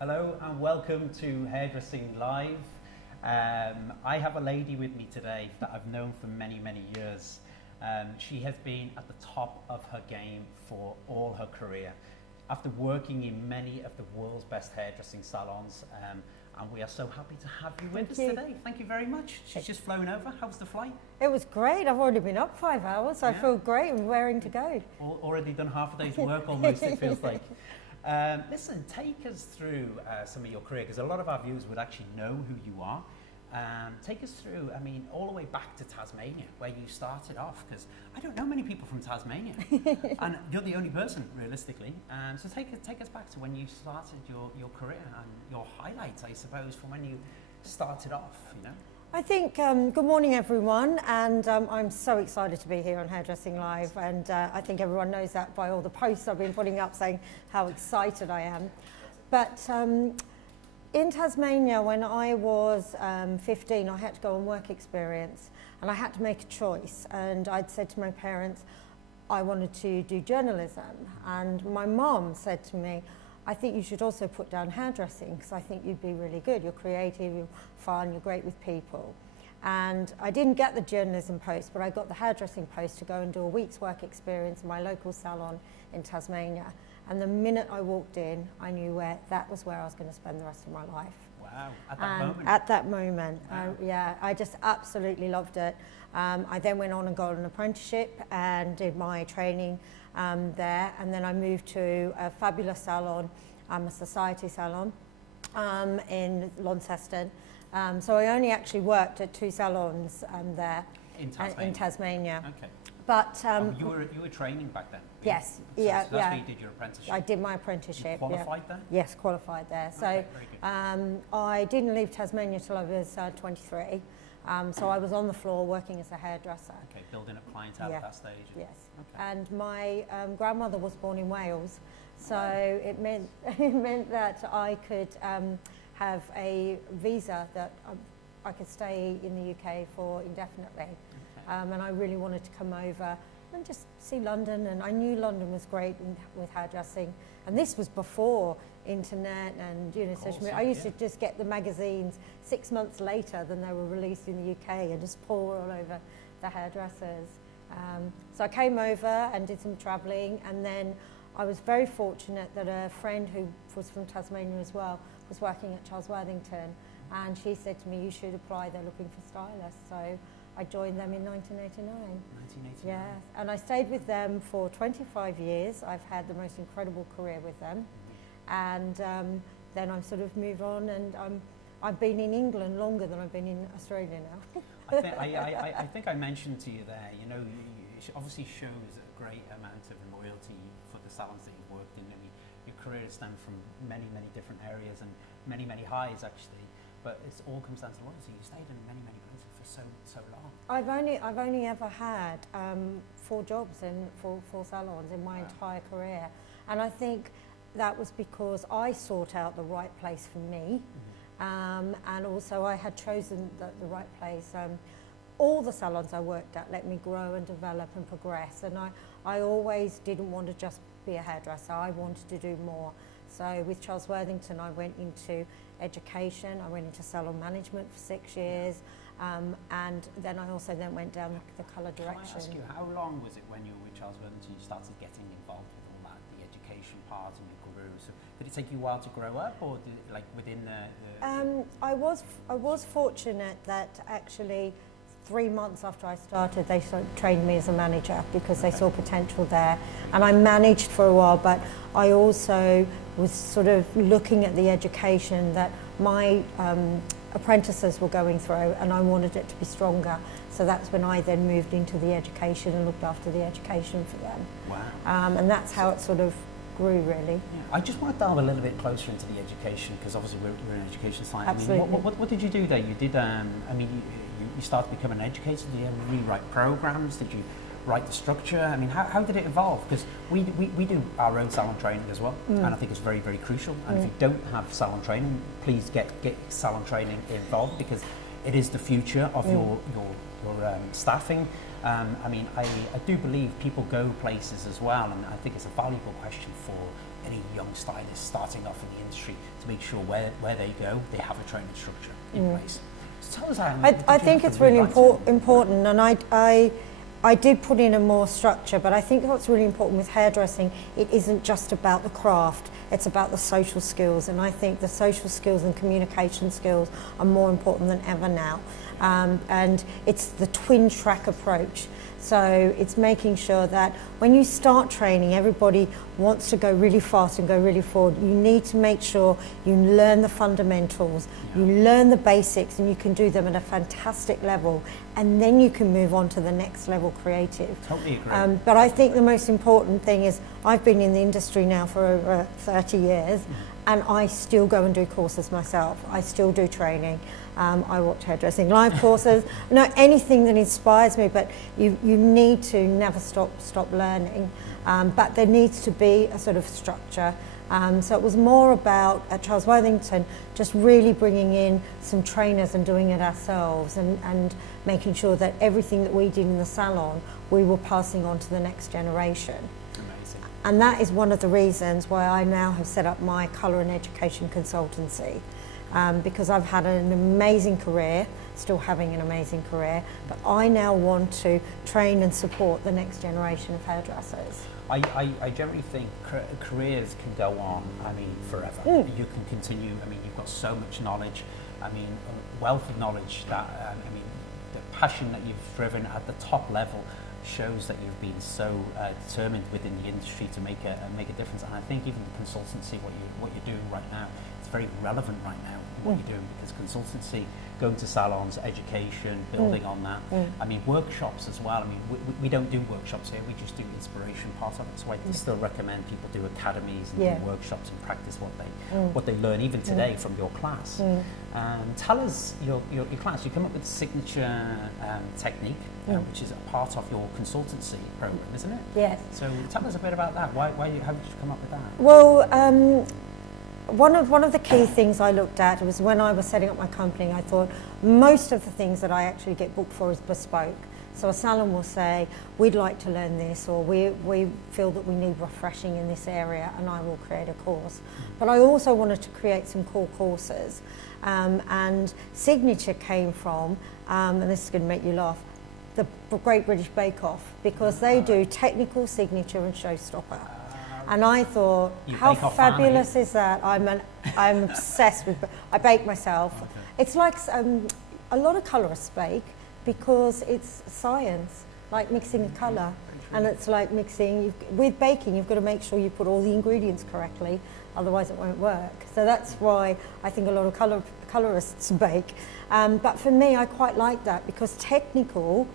Hello and welcome to Hairdressing Live. I have a lady with me today that I've known for many, many years. She has been at the top of her game for all her career. After working in many of the world's best hairdressing salons, and we are so happy to have you with us today. Thank you very much. She's just flown over. How was the flight? It was great. I've already been up 5 hours, so I feel great and raring to go. Already done half a day's work almost, it feels like. Listen, take us through some of your career, because a lot of our viewers would actually know who you are. Take us through, I mean, all the way back to Tasmania, where you started off, because I don't know many people from Tasmania, and you're the only person, realistically. So take us back to when you started your career and your highlights, I suppose, from when you started off, you know? I think, good morning everyone, and I'm so excited to be here on Hairdressing Live, and I think everyone knows that by all the posts I've been putting up saying how excited I am. But in Tasmania, when I was 15, I had to go on work experience, and I had to make a choice, and I'd said to my parents I wanted to do journalism, and my mum said to me, I think you should also put down hairdressing, because I think you'd be really good. You're creative, you're fun, you're great with people. And I didn't get the journalism post, but I got the hairdressing post to go and do a week's work experience in my local salon in Tasmania. And the minute I walked in, I knew that was where I was going to spend the rest of my life. Wow, at that moment? At that moment, Wow. yeah, I just absolutely loved it. I then went on and got an apprenticeship and did my training there, and then I moved to a fabulous salon, a society salon in Launceston. So I only actually worked at 2 salons there In Tasmania? Okay. But you were training back then? Yes, So that's where you did your apprenticeship? I did my apprenticeship. You qualified there? Yes, qualified there. So Okay, very good. I didn't leave Tasmania till I was 23. So I was on the floor working as a hairdresser. Okay, building up clientele at that stage. Yes. Okay. And my grandmother was born in Wales, so it meant that I could have a visa that I could stay in the UK for indefinitely. Okay. And I really wanted to come over and just see London, and I knew London was great with hairdressing, and this was before internet and social media. I used to just get the magazines 6 months later than they were released in the UK and just pour all over the hairdressers. So I came over and did some travelling, and then I was very fortunate that a friend who was from Tasmania as well was working at Charles Worthington, and she said to me, you should apply, they're looking for stylists. So I joined them in 1989. 1989. Yes, and I stayed with them for 25 years. I've had the most incredible career with them. And then I've sort of moved on, and I've been in England longer than I've been in Australia now. I think I mentioned to you there, you know, it obviously shows a great amount of loyalty for the salons that you've worked in. I mean, your career has stemmed from many, many different areas and many, many highs actually, but it all comes down to loyalty. You stayed in many, many places for so long. I've only ever had 4 jobs in 4 salons in my entire career, and I think that was because I sought out the right place for me, and also I had chosen the right place. All the salons I worked at let me grow and develop and progress, and I always didn't want to just be a hairdresser. I wanted to do more. So with Charles Worthington, I went into education, I went into salon management for 6 years, and then I also went down the colour direction. Can I ask you, how long was it when you were with Charles Worthington you started getting involved with all that, the education part, and you grew? So did it take you a while to grow up, or did it, like within the I was fortunate that actually 3 months after I started, they trained me as a manager because they saw potential there. And I managed for a while, but I also was sort of looking at the education that my apprentices were going through, and I wanted it to be stronger. So that's when I then moved into the education and looked after the education for them. Wow. And that's how it sort of grew, really. Yeah. I just want to delve a little bit closer into the education, because obviously we're an education site. Absolutely. I mean, what did you do there? You did, I mean, you started to become an educator. Did you rewrite programs? Did you write the structure? I mean, how did it evolve? Because we do our own salon training as well, and I think it's very, very crucial. And if you don't have salon training, please get salon training involved, because it is the future of your staffing. I mean, I do believe people go places as well, and I think it's a valuable question for any young stylist starting off in the industry to make sure where they go, they have a training structure in place. So tell us how. I think it's really important, and I did put in a more structure, but I think what's really important with hairdressing, it isn't just about the craft, it's about the social skills, and I think the social skills and communication skills are more important than ever now. And it's the twin track approach. So it's making sure that when you start training, everybody wants to go really fast and go really forward. You need to make sure you learn the fundamentals, you learn the basics, and you can do them at a fantastic level, and then you can move on to the next level creative. Totally agree. But I think the most important thing is I've been in the industry now for over 30 years, and I still go and do courses myself. I still do training. I watch Hairdressing Live courses, anything that inspires me, but you need to never stop learning. But there needs to be a sort of structure. So it was more about, at Charles Worthington, just really bringing in some trainers and doing it ourselves, and making sure that everything that we did in the salon, we were passing on to the next generation. Amazing. And that is one of the reasons why I now have set up my colour and education consultancy. Because I've had an amazing career, still having an amazing career, but I now want to train and support the next generation of hairdressers. I generally think careers can go on, I mean, forever. You can continue, I mean, you've got so much knowledge, I mean, wealth of knowledge that, I mean, the passion that you've driven at the top level shows that you've been so determined within the industry to make a difference. And I think even the consultancy, what you're doing right now, it's very relevant right now, what you're doing, because consultancy, going to salons, education, building on that. I mean, workshops as well. I mean, we don't do workshops here, we just do inspiration part of it. So I still recommend people do academies and do workshops and practice what they learn, even today from your class. Tell us your class. You come up with a signature technique, which is a part of your consultancy program, isn't it? Yes. So tell us a bit about that. How did you come up with that? Well, one of the key things I looked at was when I was setting up my company, I thought most of the things that I actually get booked for is bespoke. So a salon will say, we'd like to learn this, or we feel that we need refreshing in this area, and I will create a course. But I also wanted to create some core courses. And Signature came from, and this is going to make you laugh, the Great British Bake Off, because they do technical, signature and showstopper. And I thought, how fabulous is that? I'm obsessed with, I bake myself. Okay. It's like a lot of colourists bake because it's science, like mixing a colour. And it's like mixing, with baking, you've got to make sure you put all the ingredients correctly, otherwise it won't work. So that's why I think a lot of colourists bake. But for me, I quite like that, because technical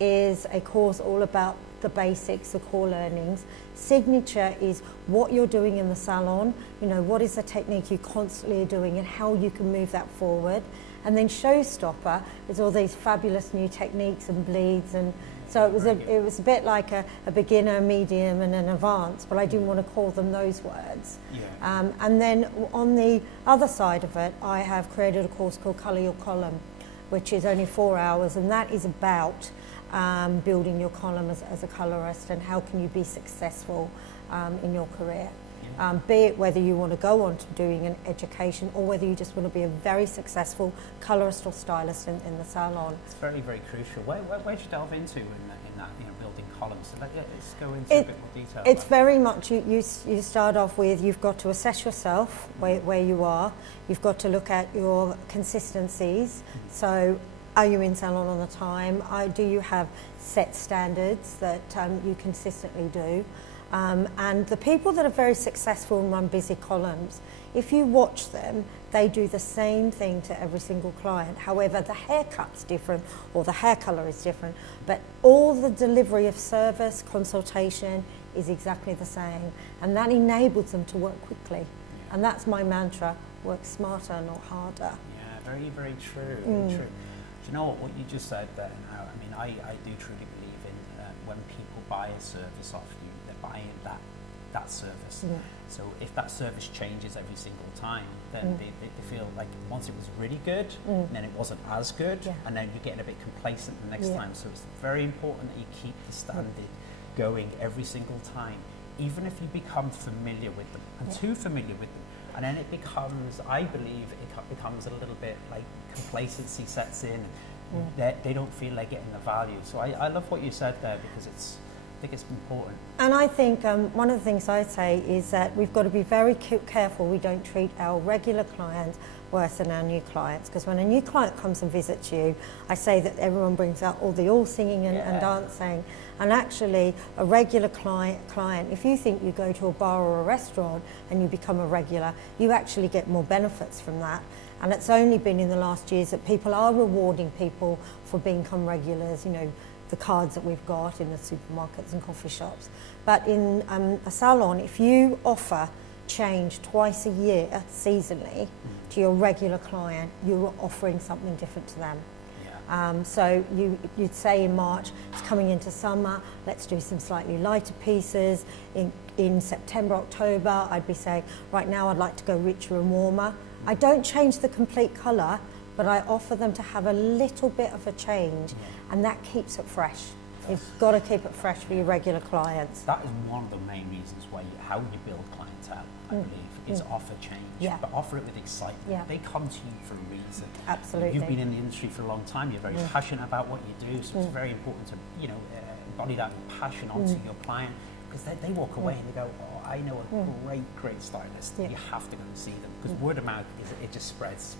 is a course all about the basics, the core learnings. Signature is what you're doing in the salon, what is the technique you constantly are doing and how you can move that forward. And then showstopper is all these fabulous new techniques and bleeds, and so it was a bit like a beginner, medium and an advanced, but I didn't want to call them those words. Yeah. And then on the other side of it, I have created a course called Colour Your Column, which is only 4 hours, and that is about building your column as a colourist, and how can you be successful in your career. Be it whether you want to go on to doing an education, or whether you just want to be a very successful colourist or stylist in the salon. It's very, very crucial. Where should you delve into in that building columns? So let's go into a bit more detail. It's very much, you start off with, you've got to assess yourself where you are. You've got to look at your consistencies. So are you in salon all the time? Do you have set standards that you consistently do? And the people that are very successful and run busy columns, if you watch them, they do the same thing to every single client. However, the haircut's different, or the hair colour is different, but all the delivery of service, consultation is exactly the same. And that enables them to work quickly. And that's my mantra, work smarter, not harder. Yeah, very, very true. Very true. Do you know what you just said there now? I mean, I do truly believe in when people buy a service off you, they're buying that service. So if that service changes every single time, then they feel like once it was really good, and then it wasn't as good, and then you're getting a bit complacent the next time. So it's very important that you keep the standard going every single time, even if you become familiar with them, and too familiar with them. And then it becomes, I believe, it becomes a little bit like complacency sets in. They don't feel like getting the value. So I love what you said there, because I think it's important. And I think one of the things I say is that we've got to be very careful we don't treat our regular clients worse than our new clients. Because when a new client comes and visits you, I say that everyone brings out all the singing and dancing. And actually, a regular client, if you think you go to a bar or a restaurant and you become a regular, you actually get more benefits from that. And it's only been in the last years that people are rewarding people for become regulars, you know, the cards that we've got in the supermarkets and coffee shops. But in a salon, if you offer change twice a year, seasonally, to your regular client, you're offering something different to them. So you'd say in March, it's coming into summer, let's do some slightly lighter pieces. In September, October, I'd be saying, right now I'd like to go richer and warmer. I don't change the complete colour, but I offer them to have a little bit of a change, and that keeps it fresh. You've got to keep it fresh for your regular clients. That is one of the main reasons why how you build clientele, I believe, is offer change, but offer it with excitement. They come to you for a reason. Absolutely. You've been in the industry for a long time. You're very passionate about what you do, so it's very important to embody that passion onto your client, because they walk away and they go, oh, I know a great stylist. You have to go and see them, because word of mouth it just spreads.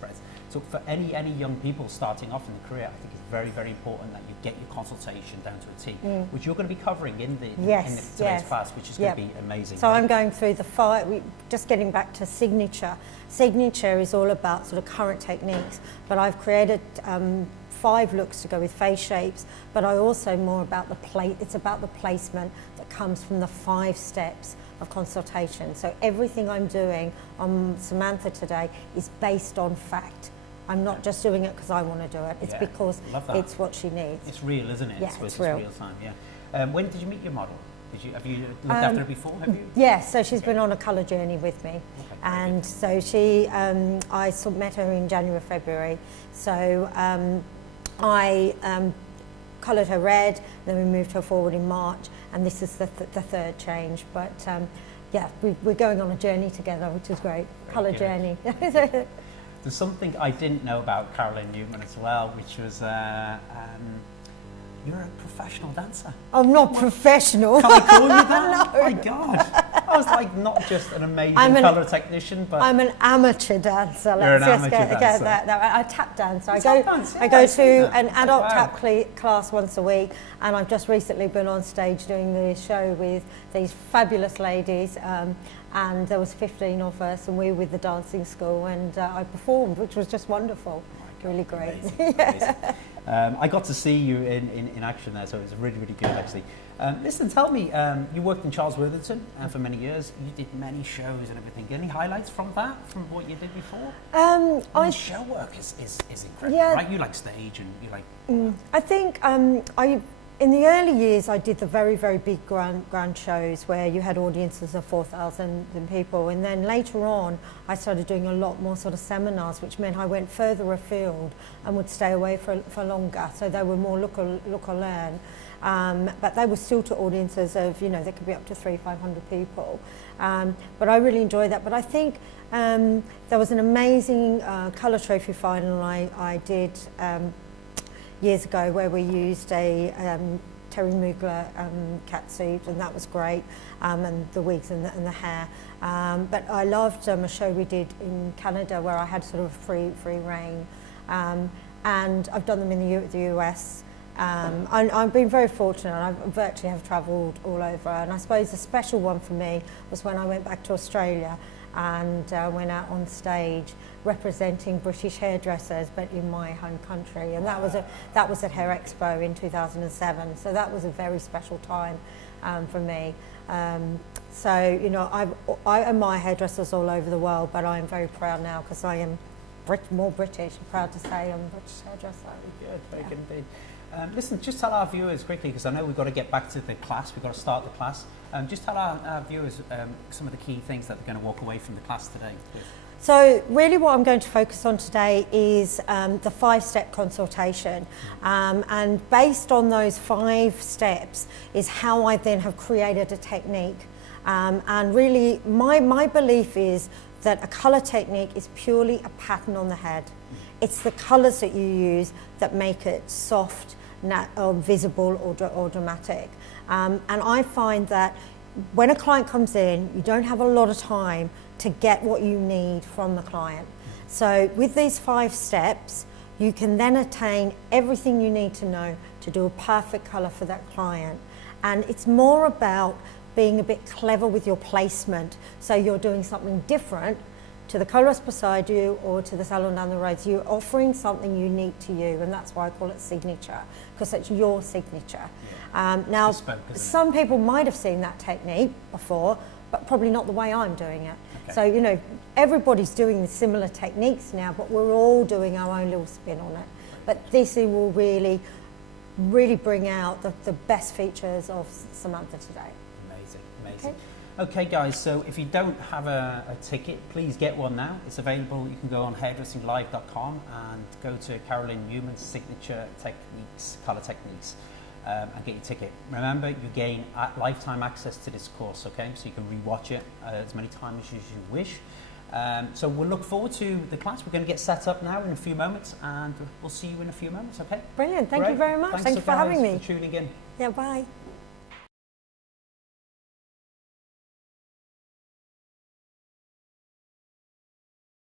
So for any young people starting off in the career, I think it's very, very important that you get your consultation down to a T, which you're going to be covering in today's class, which is going to be amazing. So I'm going through just getting back to signature. Signature is all about sort of current techniques, but I've created 5 looks to go with face shapes, but I also more about it's about the placement that comes from the 5 steps of consultation. So everything I'm doing on Samantha today is based on fact. I'm not just doing it because I want to do it. It's because it's what she needs. It's real, isn't it? Yeah, it's real. Real time. Yeah. When did you meet your model? Have you looked after her before? Have you? Yes. So she's been on a colour journey with me, and so she. I met her in January, February. So I coloured her red. Then we moved her forward in March, and this is the third change. But we're going on a journey together, which is great. Colour journey. There's something I didn't know about Carolyn Newman as well, which was you're a professional dancer. I'm not professional. Can I call you that? No. Oh my God. I was like not just an amazing colour technician, but... I'm an amateur dancer. You're an amateur dancer. I tap dance. I go to an adult tap class once a week, and I've just recently been on stage doing the show with these fabulous ladies, and there was 15 of us, and we were with the dancing school, and I performed, which was just wonderful. Really great. Amazing. I got to see you in action there, so it was really, really good actually. Listen, tell me, you worked in Charles Worthington for many years. You did many shows and everything. Any highlights from that, from what you did before? Show work is incredible, right? You like stage and you like... I think in the early years, I did the very, very big grand shows where you had audiences of 4,000 people. And then later on, I started doing a lot more sort of seminars, which meant I went further afield and would stay away for longer. So they were more look or learn. But they were still to audiences of, they could be up to 300-500 people. But I really enjoyed that. But I think there was an amazing colour trophy final I did years ago, where we used a Terry Mugler catsuit, and that was great, and the wigs and the hair. But I loved a show we did in Canada where I had sort of free reign, and I've done them in the US. I've been very fortunate. I virtually have travelled all over, and I suppose the special one for me was when I went back to Australia and went out on stage representing British hairdressers, but in my home country, and that was at Hair Expo in 2007. So that was a very special time for me. So I admire hairdressers all over the world, but I am very proud now because I am more British. I'm proud to say I'm a British hairdresser. Very good, very good indeed. Listen, just tell our viewers quickly, because I know we've got to get back to the class. We've got to start the class. Just tell our viewers some of the key things that they're going to walk away from the class today with. So really what I'm going to focus on today is the 5-step consultation, and based on those 5 steps is how I then have created a technique, and really my belief is that a colour technique is purely a pattern on the head. It's the colours that you use that make it soft, or visible or dramatic, and I find that when a client comes in, you don't have a lot of time to get what you need from the client. So with these 5 steps, you can then attain everything you need to know to do a perfect colour for that client. And it's more about being a bit clever with your placement, so you're doing something different to the colourist beside you or to the salon down the road. So you're offering something unique to you, and that's why I call it signature, because it's your signature. Now, some people might have seen that technique before, but probably not the way I'm doing it. Okay. So, you know, everybody's doing the similar techniques now, but we're all doing our own little spin on it. But this will really bring out the best features of Samantha today. Amazing. Okay guys, so if you don't have a ticket, please get one now. It's available. You can go on hairdressinglive.com and go to Carolyn Newman's Signature Techniques, Colour Techniques, and get your ticket. Remember, you gain lifetime access to this course, okay? So you can rewatch it as many times as you wish. So we'll look forward to the class. We're going to get set up now in a few moments, and we'll see you in a few moments, okay? Brilliant. Thank you very much. Thank you for having me. For tuning in. Yeah, bye.